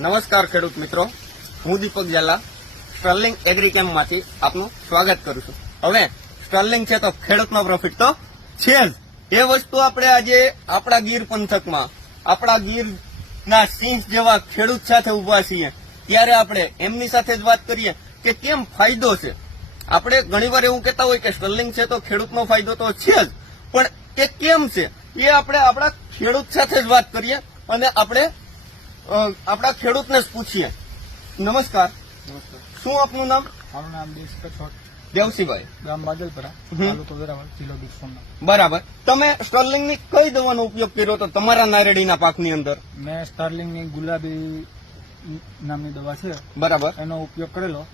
નમસ્કાર ખેડૂત મિત્રો. હું દીપક ઝાલા, સ્ટર્લિંગ એગ્રીકેમમાંથી આપનું સ્વાગત કરું છું. હવે સ્ટર્લિંગ છે તો ખેડૂતનો પ્રોફિટ તો છે જ. એ વસ્તુ આપણે આજે આપણા ગીર પંથકમાં, આપણા ગીરના સિંહ જેવા ખેડૂત સાથે ઊભા છીએ. ત્યારે આપણે એમની સાથે જ વાત કરીએ કે કેમ ફાયદો છે. આપણે ઘણીવાર એવું કહેતા હોય કે સ્ટર્લિંગ છે તો ખેડૂતનો ફાયદો તો છે જ, પણ એ કેમ છે? એ આપણે આપણા ખેડૂત સાથે જ વાત કરીએ અને આપણે આપણા ખેડૂતને જ પૂછીએ. નમસ્કાર. નમસ્કાર. શું આપનું નામ? મારું નામ દેશ કછોટ દેવસીભાઈ ગામ વેરાવળ જિલ્લો બરાબર. તમે સ્ટર્લિંગની કઈ દવાનો ઉપયોગ કર્યો હતો તમારા નારેડીના પાકની અંદર? મેં સ્ટાર્લિંગની ગુલાબી નામની દવા છે બરાબર. એનો ઉપયોગ કરેલો.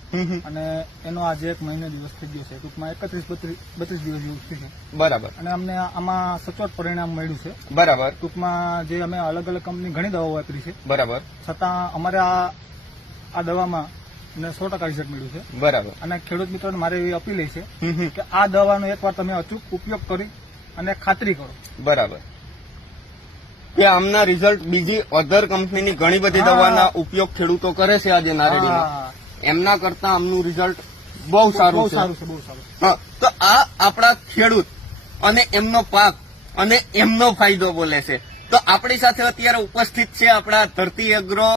અને એનો આજે એક મહિનો દિવસ થઈ ગયો છે. ટૂંકમાં એકત્રીસ બત્રીસ દિવસ જેવું થયું છે. બરાબર. અને અમને આમાં સચોટ પરિણામ મળ્યું છે. બરાબર. ટૂંકમાં જે અમે અલગ અલગ કંપની ઘણી દવાઓ વાપરી છે. બરાબર. છતાં અમારે આ આ દવામાં ને સો ટકા રિઝલ્ટ મળ્યું છે. બરાબર. અને ખેડૂત મિત્રોને મારે એવી અપીલ છે. કે આ દવાનો એકવાર તમે અચૂક ઉપયોગ કરી અને ખાતરી કરો. બરાબર. કે આમના રિઝલ્ટ બીજી અધર કંપનીની ઘણી બધી દવાના ઉપયોગ ખેડૂતો કરે છે આજે નારેડી. એમના કરતા આમનું રિઝલ્ટ બહુ સારું બહુ છે. સારું છે બહુ સારું તો આ આપણા ખેડૂત અને એમનો પાક અને એમનો ફાયદો બોલે છે. તો આપણી સાથે અત્યારે ઉપસ્થિત છે આપણા ધરતી એગ્રો